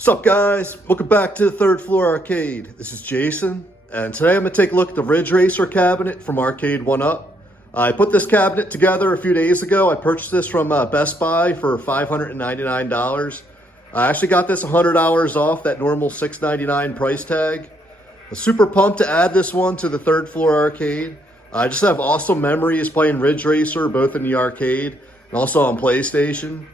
What's up, guys? Welcome back to the Third Floor Arcade. This is Jason, and today I'm going to take a look at the Rave Racer cabinet from Arcade1up. I put this cabinet together a few days ago. I purchased this from Best Buy for $599. I actually got this $100 off that normal $699 price tag. I'm super pumped to add this one to the Third Floor Arcade. I just have awesome memories playing Rave Racer, both in the arcade and also on PlayStation.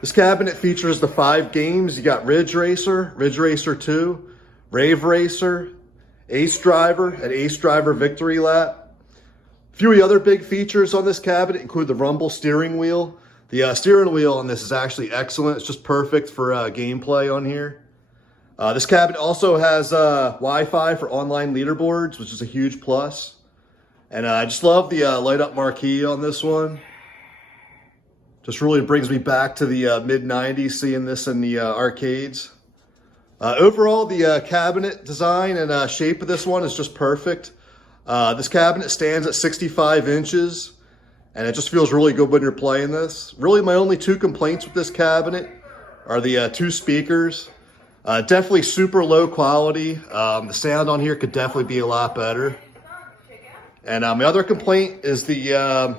This cabinet features the 5 games. You got Rave Racer, Rave Racer 2, Rave Racer, Ace Driver, and Ace Driver Victory Lap. A few of the other big features on this cabinet include the rumble steering wheel. The steering wheel on this is actually excellent. It's just perfect for gameplay on here. This cabinet also has Wi-Fi for online leaderboards, which is a huge plus. And I just love the light up marquee on this one. Just really brings me back to the mid-90s, seeing this in the arcades. Overall, the cabinet design and shape of this one is just perfect. This cabinet stands at 65 inches, and it just feels really good when you're playing this. Really, my only 2 complaints with this cabinet are the 2 speakers. Definitely super low quality. The sound on here could definitely be a lot better. And my other complaint is the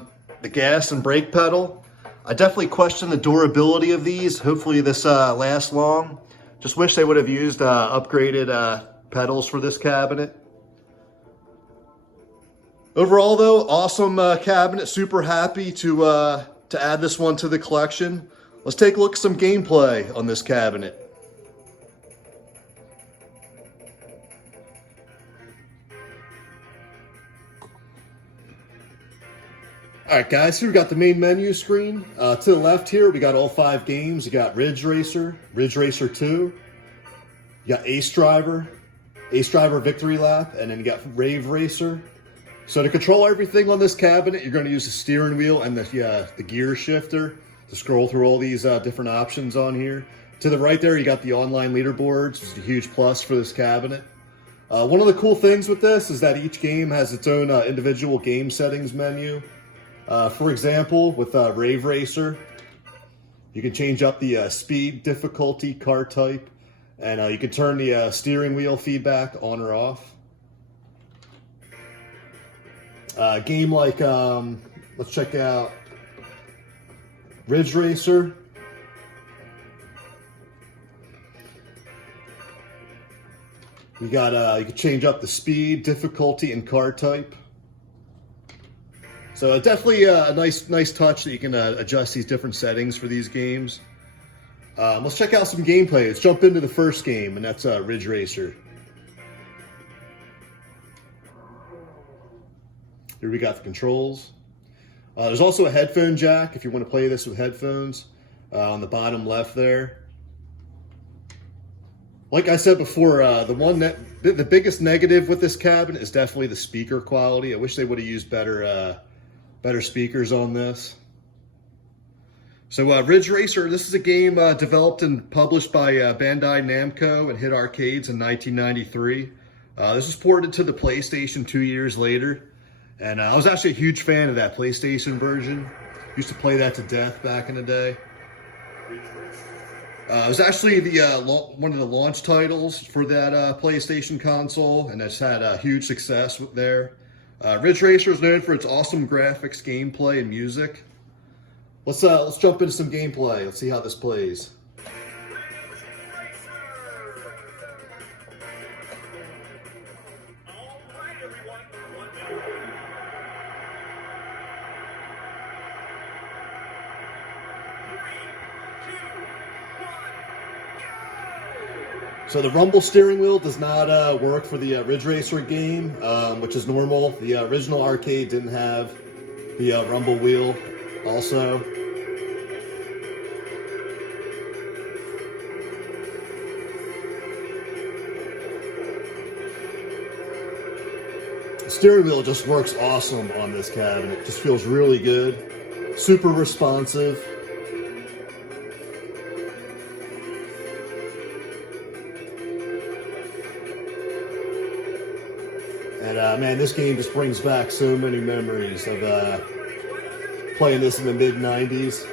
gas and brake pedal. I definitely question the durability of these. Hopefully this lasts long. Just wish they would have used upgraded pedals for this cabinet. Overall though, awesome cabinet. Super happy to add this one to the collection. Let's take a look at some gameplay on this cabinet. Alright guys, here we got the main menu screen. To the left here, we got all 5 games. You got Rave Racer, Rave Racer 2, you got Ace Driver, Ace Driver Victory Lap, and then you got Rave Racer. So to control everything on this cabinet, you're going to use the steering wheel and the gear shifter to scroll through all these different options on here. To the right there, you got the online leaderboards, which is a huge plus for this cabinet. One of the cool things with this is that each game has its own individual game settings menu. For example, with Rave Racer, you can change up the speed, difficulty, car type, and you can turn the steering wheel feedback on or off. Game like, let's check out Rave Racer. We got, you can change up the speed, difficulty, and car type. So definitely a nice touch that you can adjust these different settings for these games. Let's check out some gameplay. Let's jump into the first game, and that's Rave Racer. Here we got the controls. There's also a headphone jack if you want to play this with headphones on the bottom left there. Like I said before, the biggest negative with this cabinet is definitely the speaker quality. I wish they would have used better speakers on this. So Rave Racer, this is a game developed and published by Bandai Namco and hit arcades in 1993. This was ported to the PlayStation 2 years later. And I was actually a huge fan of that PlayStation version. Used to play that to death back in the day. It was actually one of the launch titles for that PlayStation console, and it's had a huge success there. Rave Racer is known for its awesome graphics, gameplay, and music. Let's jump into some gameplay. Let's see how this plays. So the rumble steering wheel does not work for the Rave Racer game, which is normal. The original arcade didn't have the rumble wheel also. The steering wheel just works awesome on this cabinet. It just feels really good, super responsive. And man, this game just brings back so many memories of playing this in the mid-90s.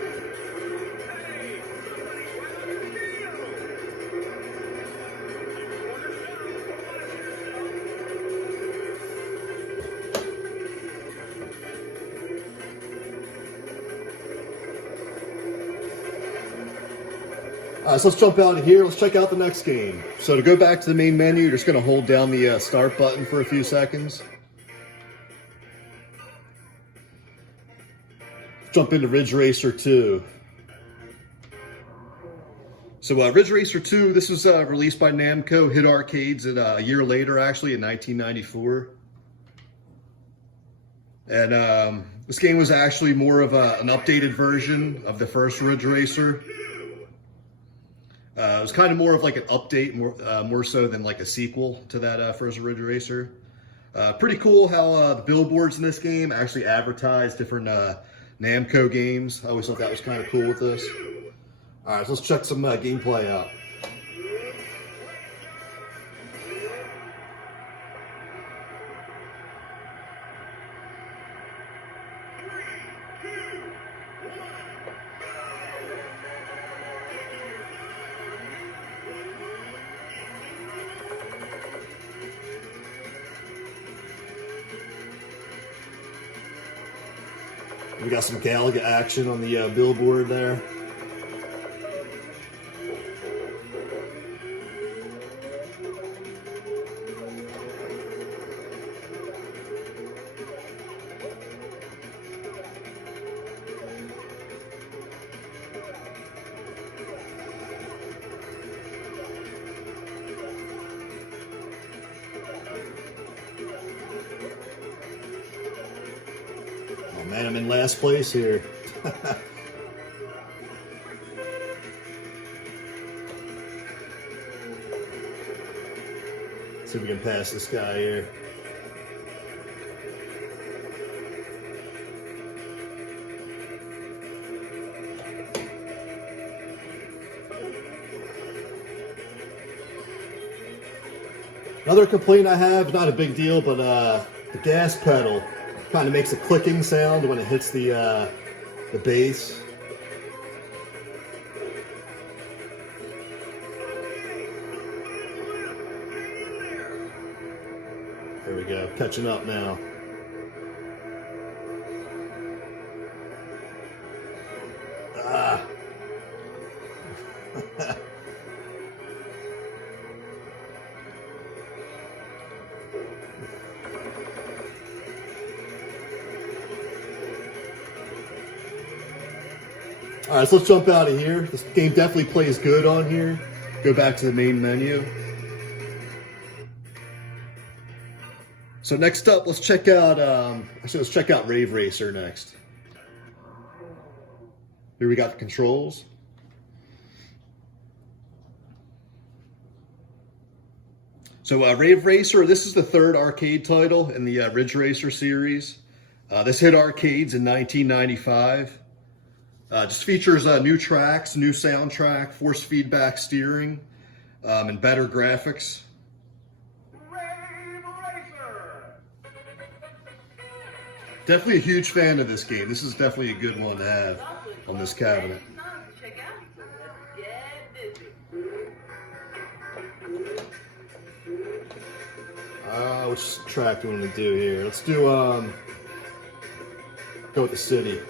So let's jump out of here. Let's check out the next game. So to go back to the main menu, you're just going to hold down the start button for a few seconds. Jump into Rave Racer 2. So Rave Racer 2, this was released by Namco, hit arcades a year later, actually, in 1994. And this game was actually more of an updated version of the first Rave Racer. It was kind of more of like an update, more so than like a sequel to that first Rave Racer. Pretty cool how the billboards in this game actually advertise different Namco games. I always thought that was kind of cool with this. All right, so let's check some gameplay out. We got some Galaga action on the billboard there. Oh man, I'm in last place here. See if we can pass this guy here. Another complaint I have, not a big deal, but the gas pedal kind of makes a clicking sound when it hits the base. There we go, catching up now. Ah. All right, so let's jump out of here. This game definitely plays good on here. Go back to the main menu. So next up, let's check out. Let's check out Rave Racer next. Here we got the controls. So Rave Racer, this is the third arcade title in the Rave Racer series. This hit arcades in 1995. Just features new tracks, new soundtrack, force feedback steering, and better graphics. Rave Racer! Definitely a huge fan of this game. This is definitely a good one to have on this cabinet. Which track do we want to do here? Let's do, go with the city.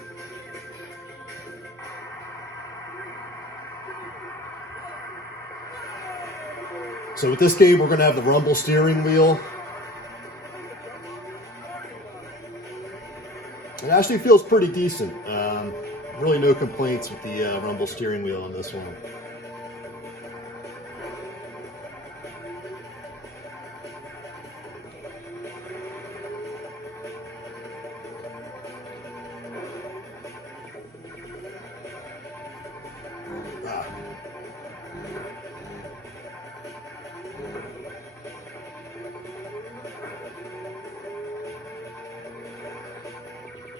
So with this game, we're going to have the rumble steering wheel. It actually feels pretty decent. Really no complaints with the rumble steering wheel on this one.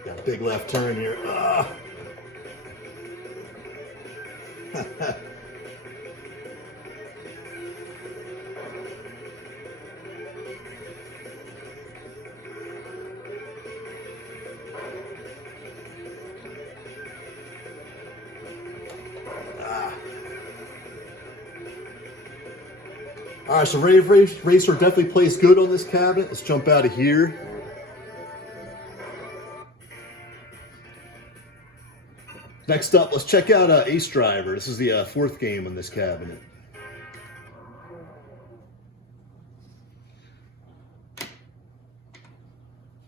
Got a big left turn here. All right, so Rave Racer definitely plays good on this cabinet. Let's jump out of here. Next up, let's check out Ace Driver. This is the fourth game on this cabinet.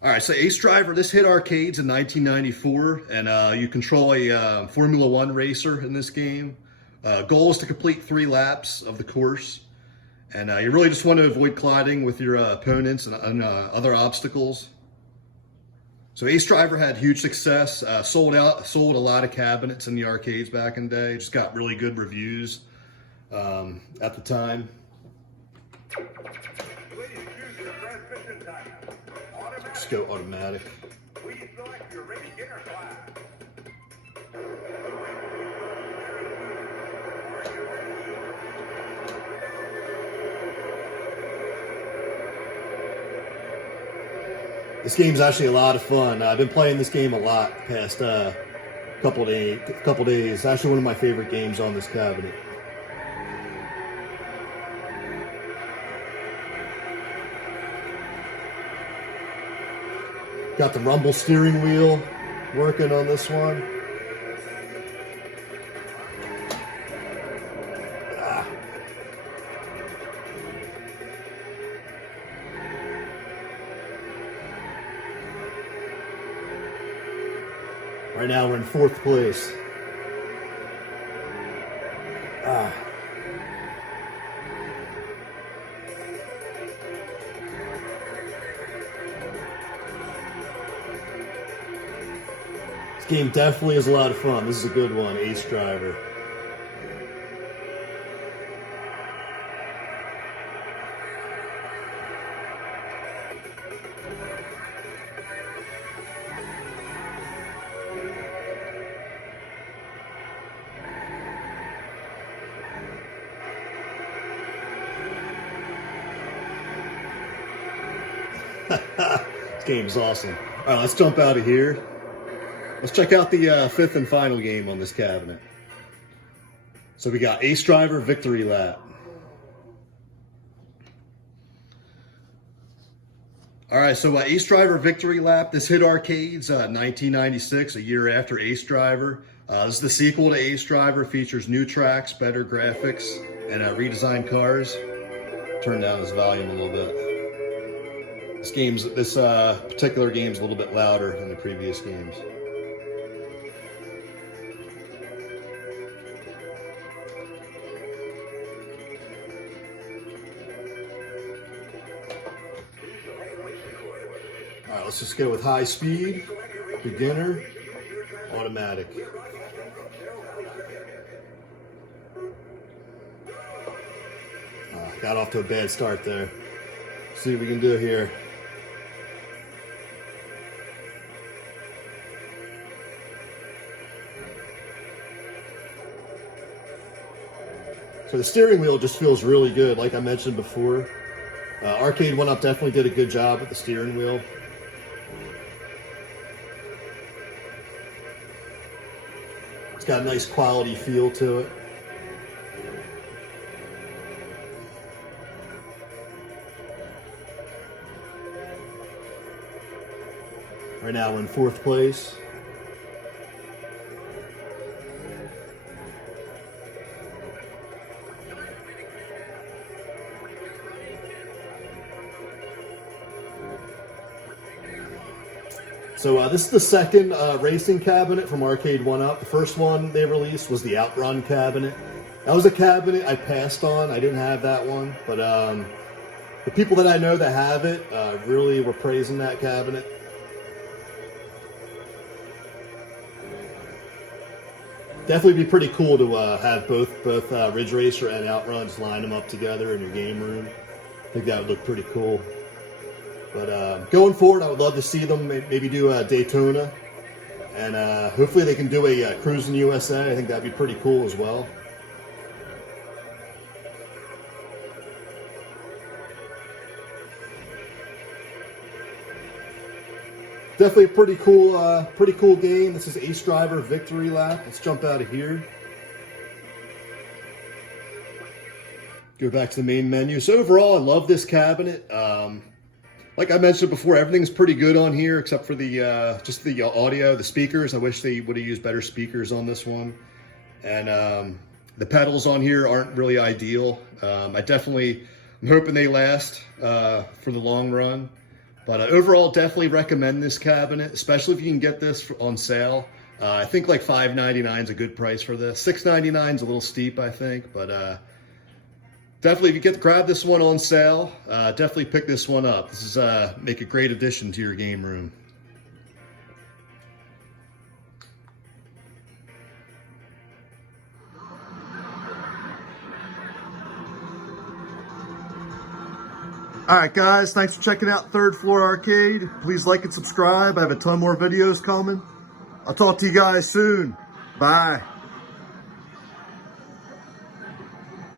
All right, so Ace Driver, this hit arcades in 1994, and you control a Formula One racer in this game. Goal is to complete 3 laps of the course, and you really just want to avoid colliding with your opponents and other obstacles. So Ace Driver had huge success, sold a lot of cabinets in the arcades back in the day, just got really good reviews at the time. Just go automatic. This game's actually a lot of fun. I've been playing this game a lot past couple days. It's actually one of my favorite games on this cabinet. Got the rumble steering wheel working on this one. Right now we're in 4th place. This game definitely is a lot of fun. This is a good one, Ace Driver. This game's awesome. All right, let's jump out of here. Let's check out the 5th and final game on this cabinet. So we got Ace Driver Victory Lap. All right, so Ace Driver Victory Lap, this hit arcades 1996, a year after Ace Driver. This is the sequel to Ace Driver, features new tracks, better graphics, and redesigned cars. Turn down this volume a little bit. This particular game's a little bit louder than the previous games. All right, let's just go with high speed, beginner, automatic. Got off to a bad start there. Let's see what we can do here. So the steering wheel just feels really good, like I mentioned before. Arcade1up definitely did a good job with the steering wheel. It's got a nice quality feel to it. Right now we're in 4th place. So this is the second racing cabinet from Arcade1up. The first one they released was the Outrun cabinet. That was a cabinet I passed on. I didn't have that one, but the people that I know that have it really were praising that cabinet. Definitely be pretty cool to have both Ridge Racer and Outrun, just line them up together in your game room. I think that would look pretty cool. But going forward, I would love to see them maybe do a Daytona, and hopefully they can do a Cruising USA. I think that'd be pretty cool as well. Definitely a pretty cool game. This is Ace Driver Victory Lap. Let's jump out of here. Go back to the main menu. So overall, I love this cabinet. Like I mentioned before, everything's pretty good on here except for the just the audio, the speakers. I wish they would have used better speakers on this one. And the pedals on here aren't really ideal. I'm hoping they last for the long run. But overall, definitely recommend this cabinet, especially if you can get this on sale. I think like $5.99 is a good price for this. $6.99 is a little steep, I think, but definitely if you grab this one on sale, definitely pick this one up. This is make a great addition to your game room. All right, guys, thanks for checking out Third Floor Arcade. Please like and subscribe. I have a ton more videos coming. I'll talk to you guys soon. Bye.